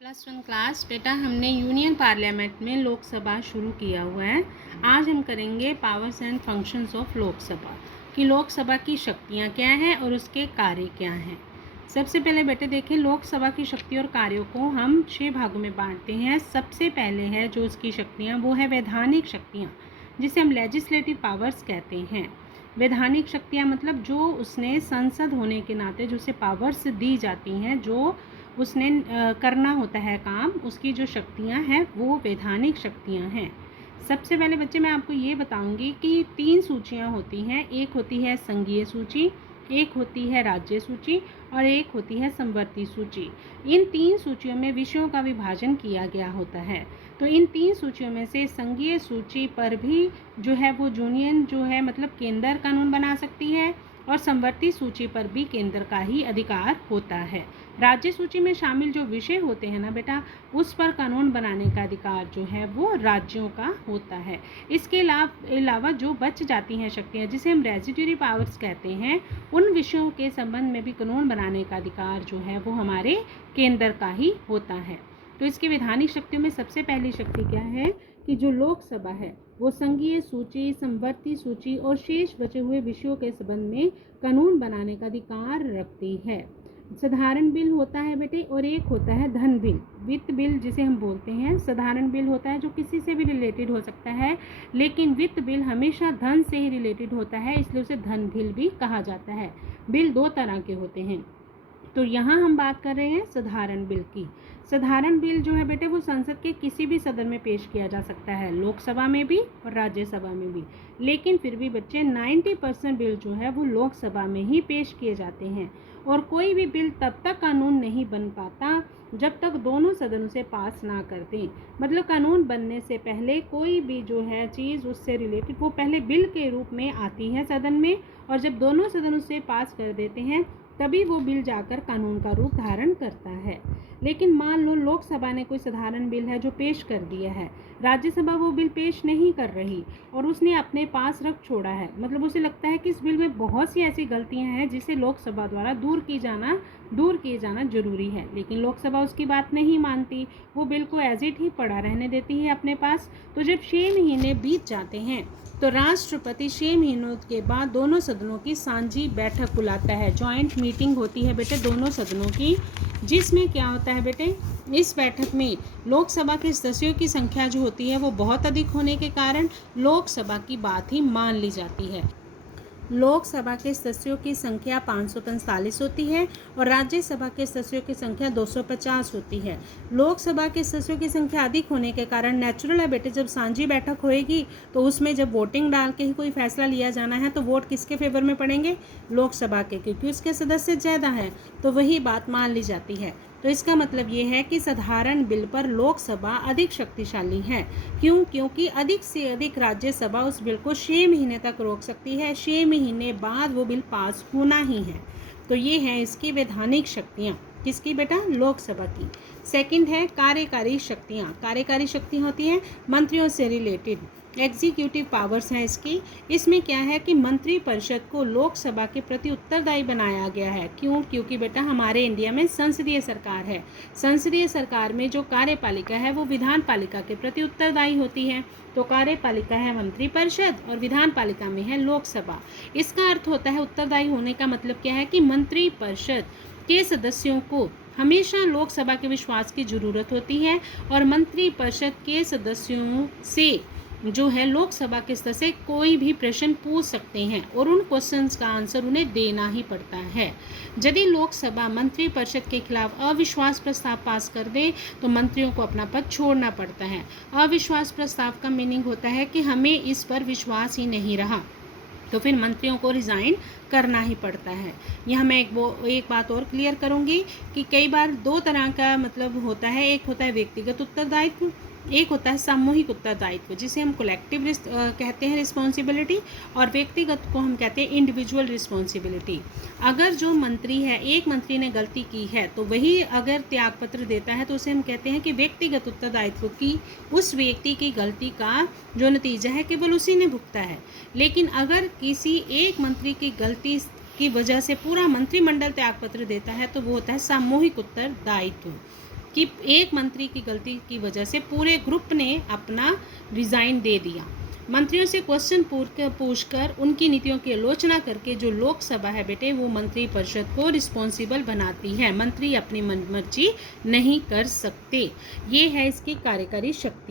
+1 class बेटा हमने union parliament में लोकसभा शुरू किया हुआ है। आज हम करेंगे powers and functions of Lok Sabha कि लोकसभा की शक्तियां क्या हैं और उसके कार्य क्या हैं। सबसे पहले बेटे देखें, लोकसभा की शक्ति और कार्यों को हम 6 भागों में बांटते हैं। सबसे पहले है जो उसकी शक्तियाँ वो है वैधानिक शक्तियाँ, जिसे हम लेजिस्लेटिव पावर्स कहते हैं। वैधानिक शक्तियाँ मतलब जो उसने संसद होने के नाते जो उसे पावर्स दी जाती हैं, जो उसने करना होता है काम, उसकी जो शक्तियाँ हैं वो वैधानिक शक्तियाँ हैं। सबसे पहले बच्चे मैं आपको ये बताऊंगी कि 3 सूचियाँ होती हैं। एक होती है संघीय सूची, एक होती है राज्य सूची और एक होती है समवर्ती सूची। इन 3 सूचियों में विषयों का विभाजन किया गया होता है। तो इन 3 सूचियों में से संघीय सूची पर भी जो है वो यूनियन जो है मतलब केंद्र कानून बना सकती है और समवर्ती सूची पर भी केंद्र का ही अधिकार होता है। राज्य सूची में शामिल जो विषय होते हैं ना बेटा, उस पर कानून बनाने का अधिकार जो है वो राज्यों का होता है। इसके अलावा जो बच जाती हैं शक्तियाँ, जिसे हम रेजिड्यूरी पावर्स कहते हैं, उन विषयों के संबंध में भी कानून बनाने का अधिकार जो है वो हमारे केंद्र का ही होता है। तो इसकी वैधानिक शक्तियों में सबसे पहली शक्ति क्या है कि जो लोकसभा है वो संघीय सूची, समवर्ती सूची और शेष बचे हुए विषयों के संबंध में कानून बनाने का अधिकार रखती है। साधारण बिल होता है बेटे और एक होता है धन बिल, वित्त बिल जिसे हम बोलते हैं। साधारण बिल होता है जो किसी से भी रिलेटेड हो सकता है, लेकिन वित्त बिल हमेशा धन से ही रिलेटेड होता है, इसलिए उसे धन बिल भी कहा जाता है। बिल 2 तरह के होते हैं, तो यहाँ हम बात कर रहे हैं साधारण बिल की। साधारण बिल जो है बेटे वो संसद के किसी भी सदन में पेश किया जा सकता है, लोकसभा में भी और राज्यसभा में भी। लेकिन फिर भी बच्चे 90% बिल जो है वो लोकसभा में ही पेश किए जाते हैं। और कोई भी बिल तब तक कानून नहीं बन पाता जब तक दोनों सदन उसे पास ना कर दें। मतलब कानून बनने से पहले कोई भी जो है चीज़ उससे रिलेटेड वो पहले बिल के रूप में आती है सदन में, और जब दोनों सदन उसे पास कर देते हैं तभी वो बिल जाकर कानून का रूप धारण करता है। लेकिन मान लो लोकसभा ने कोई साधारण बिल है जो पेश कर दिया है, राज्यसभा वो बिल पेश नहीं कर रही और उसने अपने पास रख छोड़ा है, मतलब उसे लगता है कि इस बिल में बहुत सी ऐसी गलतियां हैं जिसे लोकसभा द्वारा दूर किए जाना जरूरी है, लेकिन लोकसभा उसकी बात नहीं मानती, वो बिल को एज इट ही पड़ा रहने देती है अपने पास। तो जब 6 महीने बीत जाते हैं तो राष्ट्रपति 6 महीनों के बाद दोनों सदनों की सांझी बैठक बुलाता है। जॉइंट मीटिंग होती है बेटे दोनों सदनों की, जिसमें क्या होता है बेटे, इस बैठक में लोकसभा के सदस्यों की संख्या जो होती है वो बहुत अधिक होने के कारण लोकसभा की बात ही मान ली जाती है। लोकसभा के सदस्यों की संख्या 545 होती है और राज्यसभा के सदस्यों की संख्या 250 होती है। लोकसभा के सदस्यों की संख्या अधिक होने के कारण नेचुरल है बेटे, जब सांझी बैठक होएगी तो उसमें जब वोटिंग डाल के ही कोई फैसला लिया जाना है तो वोट किसके फेवर में पड़ेंगे, लोकसभा के, क्योंकि उसके सदस्य ज़्यादा हैं, तो वही बात मान ली जाती है। तो इसका मतलब ये है कि साधारण बिल पर लोकसभा अधिक शक्तिशाली है। क्यों? क्योंकि अधिक से अधिक राज्यसभा उस बिल को 6 महीने तक रोक सकती है, 6 महीने बाद वो बिल पास होना ही है। तो ये है इसकी वैधानिक शक्तियाँ, किसकी बेटा, लोकसभा की। सेकंड है कार्यकारी शक्तियाँ। कार्यकारी शक्तियाँ होती हैं मंत्रियों से रिलेटेड, एग्जीक्यूटिव पावर्स हैं इसकी। इसमें क्या है कि मंत्री परिषद को लोकसभा के प्रति उत्तरदायी बनाया गया है। क्यों? क्योंकि बेटा हमारे इंडिया में संसदीय सरकार है। संसदीय सरकार में जो कार्यपालिका है वो विधान पालिका के प्रति उत्तरदायी होती है। तो कार्यपालिका है मंत्री परिषद और विधान पालिका में है लोकसभा। इसका अर्थ होता है उत्तरदायी होने का मतलब क्या है कि मंत्री परिषद के सदस्यों को हमेशा लोकसभा के विश्वास की जरूरत होती है और मंत्री परिषद के सदस्यों से जो है लोकसभा के सदस्य कोई भी प्रश्न पूछ सकते हैं और उन क्वेश्चंस का आंसर उन्हें देना ही पड़ता है। यदि लोकसभा मंत्री परिषद के खिलाफ अविश्वास प्रस्ताव पास कर दे तो मंत्रियों को अपना पद छोड़ना पड़ता है। अविश्वास प्रस्ताव का मीनिंग होता है कि हमें इस पर विश्वास ही नहीं रहा, तो फिर मंत्रियों को रिज़ाइन करना ही पड़ता है। यहाँ मैं एक बात और क्लियर करूँगी कि कई बार 2 तरह का मतलब होता है, एक होता है व्यक्तिगत उत्तरदायित्व, एक होता है सामूहिक उत्तरदायित्व, जिसे हम कलेक्टिव कहते हैं रिस्पॉन्सिबिलिटी, और व्यक्तिगत को हम कहते हैं इंडिविजुअल रिस्पॉन्सिबिलिटी। अगर जो मंत्री है, एक मंत्री ने गलती की है तो वही अगर त्यागपत्र देता है तो उसे हम कहते हैं कि व्यक्तिगत उत्तरदायित्व की उस व्यक्ति की गलती का जो नतीजा है केवल उसी ने भुगता है। लेकिन अगर किसी एक मंत्री की गलती की वजह से पूरा मंत्रिमंडल त्यागपत्र देता है तो वो होता है सामूहिक उत्तरदायित्व। कि एक मंत्री की गलती की वजह से पूरे ग्रुप ने अपना रिज़ाइन दे दिया। मंत्रियों से क्वेश्चन पूछकर उनकी नीतियों की आलोचना करके जो लोकसभा है बेटे वो मंत्री परिषद को रिस्पॉन्सिबल बनाती है। मंत्री अपनी मनमर्जी नहीं कर सकते। ये है इसकी कार्यकारी शक्ति।